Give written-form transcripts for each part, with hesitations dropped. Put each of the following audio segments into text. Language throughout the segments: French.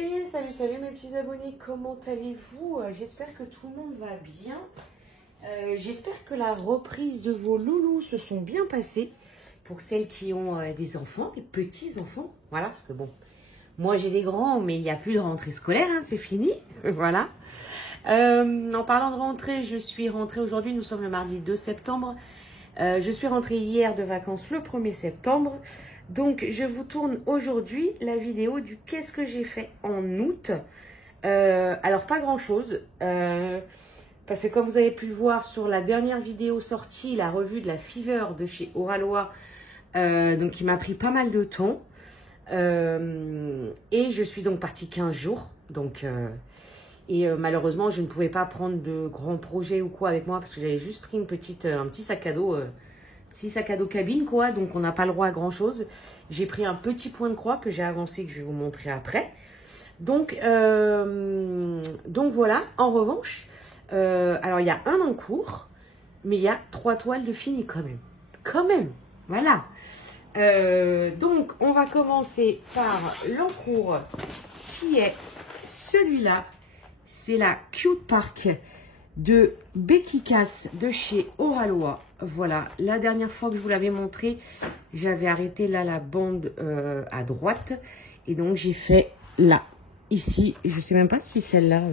Et salut, salut mes petits abonnés, comment allez-vous? J'espère que tout le monde va bien. J'espère que la reprise de vos loulous se sont bien passées. Pour celles qui ont des enfants, des petits-enfants. Voilà, parce que bon, moi j'ai des grands, mais il n'y a plus de rentrée scolaire, hein, c'est fini. Voilà. En parlant de rentrée, je suis rentrée aujourd'hui, nous sommes le mardi 2 septembre. Je suis rentrée hier de vacances le 1er septembre. Donc, je vous tourne aujourd'hui la vidéo du qu'est-ce que j'ai fait en août. Alors, pas grand-chose. Parce que comme vous avez pu le voir sur la dernière vidéo sortie, la revue de la Fever de chez Oralois, donc il m'a pris pas mal de temps. Et je suis donc partie 15 jours. Donc, malheureusement, je ne pouvais pas prendre de grands projets ou quoi avec moi parce que j'avais juste pris un petit sac à dos. Petit sac à dos cabine, quoi, donc on n'a pas le droit à grand chose. J'ai pris un petit point de croix que j'ai avancé, que je vais vous montrer après. Donc voilà. En revanche, alors il y a un en cours, mais il y a 3 toiles de fini quand même. Quand même, voilà. Donc on va commencer par l'encours qui est celui-là. C'est la Cute Park de Becky Cass de chez Oralois. Voilà, la dernière fois que je vous l'avais montré, j'avais arrêté là la bande à droite. Et donc j'ai fait là, ici, je sais même pas si celle-là...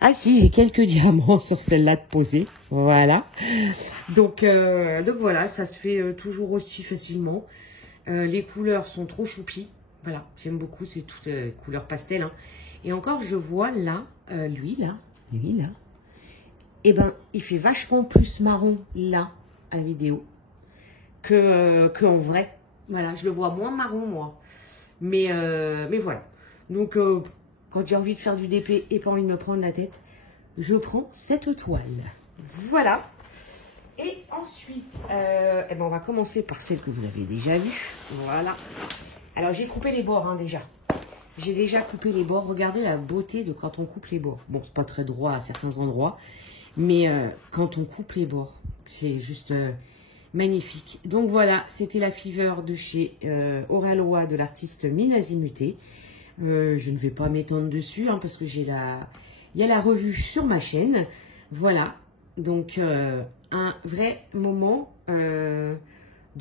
Ah si, j'ai quelques diamants sur celle-là de poser. Voilà. Donc voilà, ça se fait toujours aussi facilement. Les couleurs sont trop choupies. Voilà, j'aime beaucoup, c'est toutes couleurs pastel. Hein. Et encore, je vois là, lui là. Eh ben, il fait vachement plus marron là, à la vidéo, que en vrai. Voilà, je le vois moins marron, moi. Mais voilà. Donc, quand j'ai envie de faire du DP et pas envie de me prendre la tête, je prends cette toile. Voilà. Et ensuite, eh ben, on va commencer par celle que vous avez déjà vue. Voilà. Alors, j'ai coupé les bords, hein, déjà. J'ai déjà coupé les bords. Regardez la beauté de quand on coupe les bords. Bon, c'est pas très droit à certains endroits. Mais quand on coupe les bords, c'est juste magnifique. Donc voilà, c'était la Fever de chez Oralois de l'artiste Minazimuté. Je ne vais pas m'étendre dessus hein, parce que il y a la revue sur ma chaîne. Voilà, donc un vrai moment de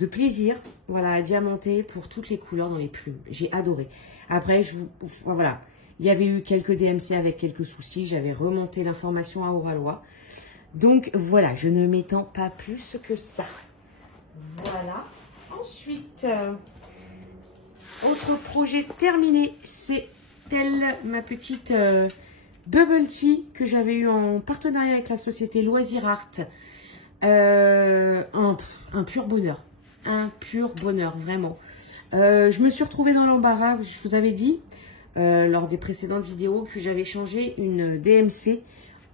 plaisir. Voilà, à diamanter pour toutes les couleurs dans les plumes. J'ai adoré. Après, voilà. Il y avait eu quelques DMC avec quelques soucis. J'avais remonté l'information à Oralois. Donc, voilà. Je ne m'étends pas plus que ça. Voilà. Ensuite, autre projet terminé. C'est ma petite Bubble Tea que j'avais eu en partenariat avec la société Loisir Art. Un pur bonheur. Un pur bonheur, vraiment. Je me suis retrouvée dans l'embarras. Je vous avais dit... lors des précédentes vidéos que j'avais changé une DMC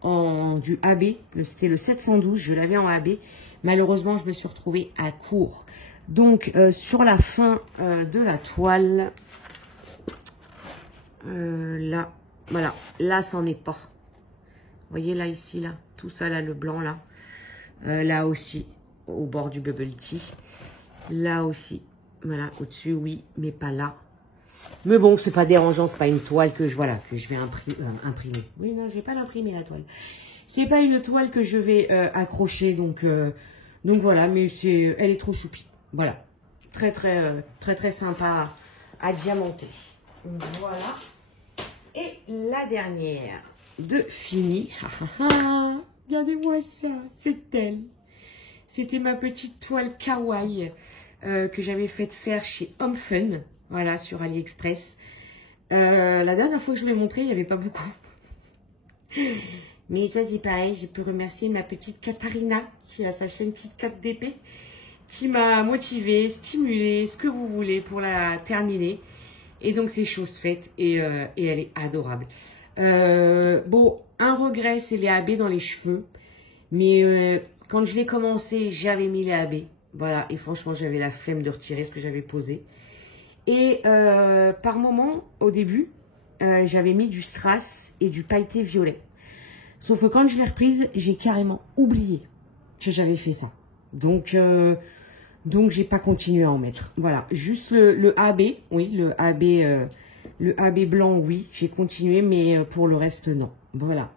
en du AB, c'était le 712, je l'avais en AB. Malheureusement, je me suis retrouvée à court. Donc, sur la fin de la toile, là, voilà, là, c'en est pas. Vous voyez, là, ici, là, tout ça, là, le blanc, là. Là aussi, au bord du Bubble Tea. Là aussi, voilà, au-dessus, oui, mais pas là. Mais bon, c'est pas dérangeant, c'est pas une toile que je vais imprimer. Oui, non, je vais pas l'imprimer la toile. C'est pas une toile que je vais accrocher, donc voilà, mais elle est trop choupie. Voilà, très sympa à diamanter. Voilà. Et la dernière de fini. Regardez-moi ça, c'est elle. C'était ma petite toile kawaii que j'avais fait faire chez Home Fun. Voilà, sur AliExpress. La dernière fois que je vous l'ai montré, il n'y avait pas beaucoup. Mais ça, c'est pareil. J'ai pu remercier ma petite Katharina, qui a sa chaîne KitKat DP, qui m'a motivée, stimulée, ce que vous voulez, pour la terminer. Et donc, c'est chose faite. Et elle est adorable. Bon, un regret, c'est les AB dans les cheveux. Mais quand je l'ai commencé, j'avais mis les AB. Voilà, et franchement, j'avais la flemme de retirer ce que j'avais posé. Et par moment, au début, j'avais mis du strass et du pailleté violet. Sauf que quand je l'ai reprise, j'ai carrément oublié que j'avais fait ça. Donc j'ai pas continué à en mettre. Voilà, juste le AB, oui, le AB Le AB blanc, oui, j'ai continué, mais pour le reste, non. Voilà.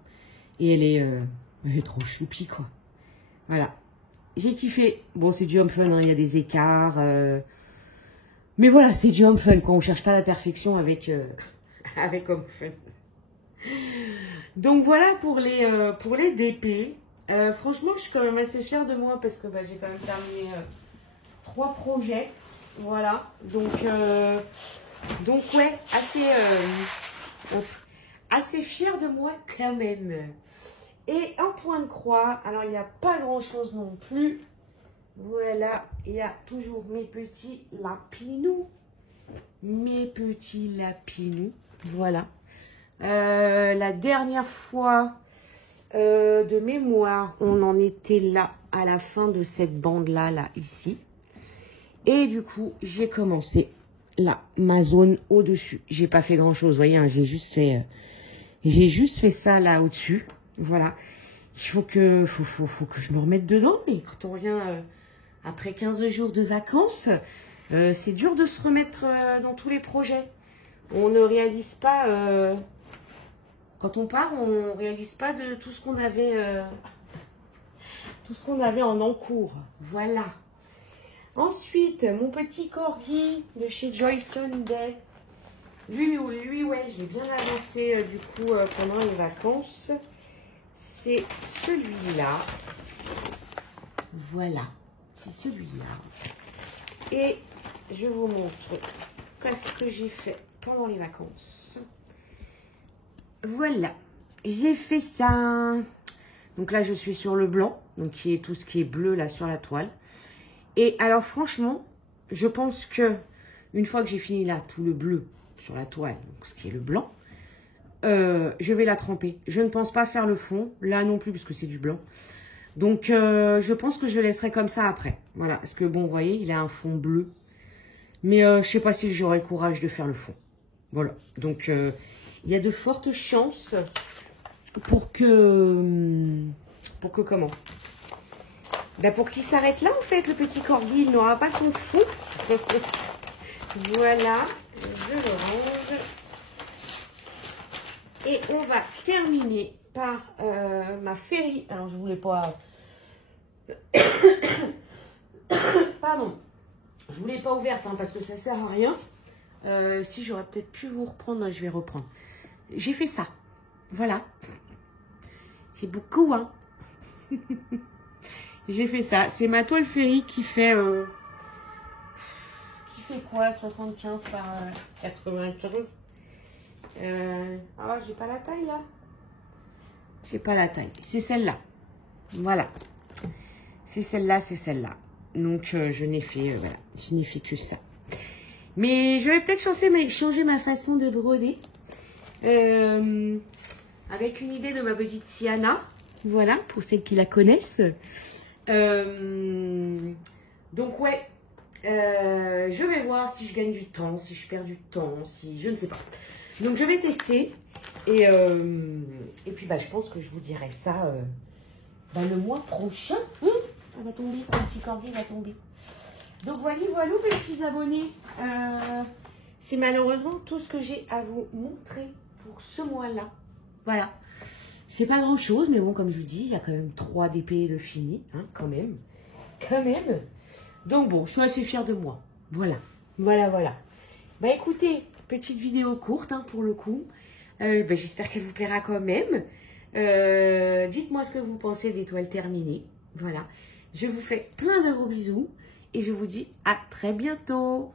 Et elle est trop choupie, quoi. Voilà. J'ai kiffé. Bon, c'est du home fun, hein, il y a des écarts. Mais voilà, c'est du home fun, quand on cherche pas la perfection avec, avec home fun. Donc voilà pour les DP. Franchement, je suis quand même assez fière de moi parce que bah, j'ai quand même terminé 3 projets. Voilà. Donc ouais, assez fière de moi quand même. Et un point de croix. Alors, il n'y a pas grand-chose non plus. Voilà, il y a toujours mes petits lapinous. Mes petits lapinous. Voilà. La dernière fois de mémoire, on en était là à la fin de cette bande-là, là, ici. Et du coup, j'ai commencé là, ma zone au-dessus. J'ai pas fait grand-chose, vous voyez, hein, j'ai juste fait ça là au-dessus. Voilà. Il faut que je me remette dedans, mais quand on revient après 15 jours de vacances, c'est dur de se remettre dans tous les projets. On ne réalise pas, quand on part, on ne réalise pas de tout ce qu'on avait, en cours. Voilà. Ensuite, mon petit corgi de chez Joy Sunday. Lui, ouais, j'ai bien avancé du coup pendant les vacances. C'est celui-là. Voilà, c'est celui-là. Et je vous montre ce que j'ai fait pendant les vacances. Voilà, j'ai fait ça. Donc là, je suis sur le blanc, donc qui est tout ce qui est bleu là sur la toile. Et alors franchement, je pense que une fois que j'ai fini là tout le bleu sur la toile, donc ce qui est le blanc, je vais la tremper. Je ne pense pas faire le fond, là non plus, parce que c'est du blanc. Donc, je pense que je le laisserai comme ça après. Voilà, parce que bon, vous voyez, il a un fond bleu. Mais je ne sais pas si j'aurai le courage de faire le fond. Voilà, donc il y a de fortes chances pour que comment ben, pour qu'il s'arrête là, en fait, le petit corgi, il n'aura pas son fond. Voilà, je le range. Et on va terminer par ma féerie. Alors, je voulais pas... Pardon. Je voulais pas ouverte, hein, parce que ça sert à rien. Si, j'aurais peut-être pu vous reprendre. Non, je vais reprendre. J'ai fait ça. Voilà. C'est beaucoup, hein. J'ai fait ça. C'est ma toile féerie qui fait... qui fait quoi? 75 par 95. Ah, j'ai pas la taille là. J'ai pas la taille. C'est celle-là. Voilà. C'est celle-là, c'est celle-là. Donc je n'ai fait voilà, je n'ai fait que ça. Mais je vais peut-être changer ma façon de broder. Avec une idée de ma petite Siana. Voilà, pour celles qui la connaissent. Donc ouais. Je vais voir si je gagne du temps, si je perds du temps, si je ne sais pas. Donc je vais tester et puis bah, je pense que je vous dirai ça bah, le mois prochain. Elle va tomber, le petit corgi va tomber. Donc voilà, petits abonnés. C'est malheureusement tout ce que j'ai à vous montrer pour ce mois-là. Voilà. C'est pas grand-chose, mais bon, comme je vous dis, il y a quand même 3 DP de fini, hein, quand même. Quand même. Donc bon, je suis assez fière de moi. Voilà. Bah écoutez, petite vidéo courte hein, pour le coup. Bah, j'espère qu'elle vous plaira quand même. Dites-moi ce que vous pensez des toiles terminées. Voilà. Je vous fais plein de gros bisous et je vous dis à très bientôt.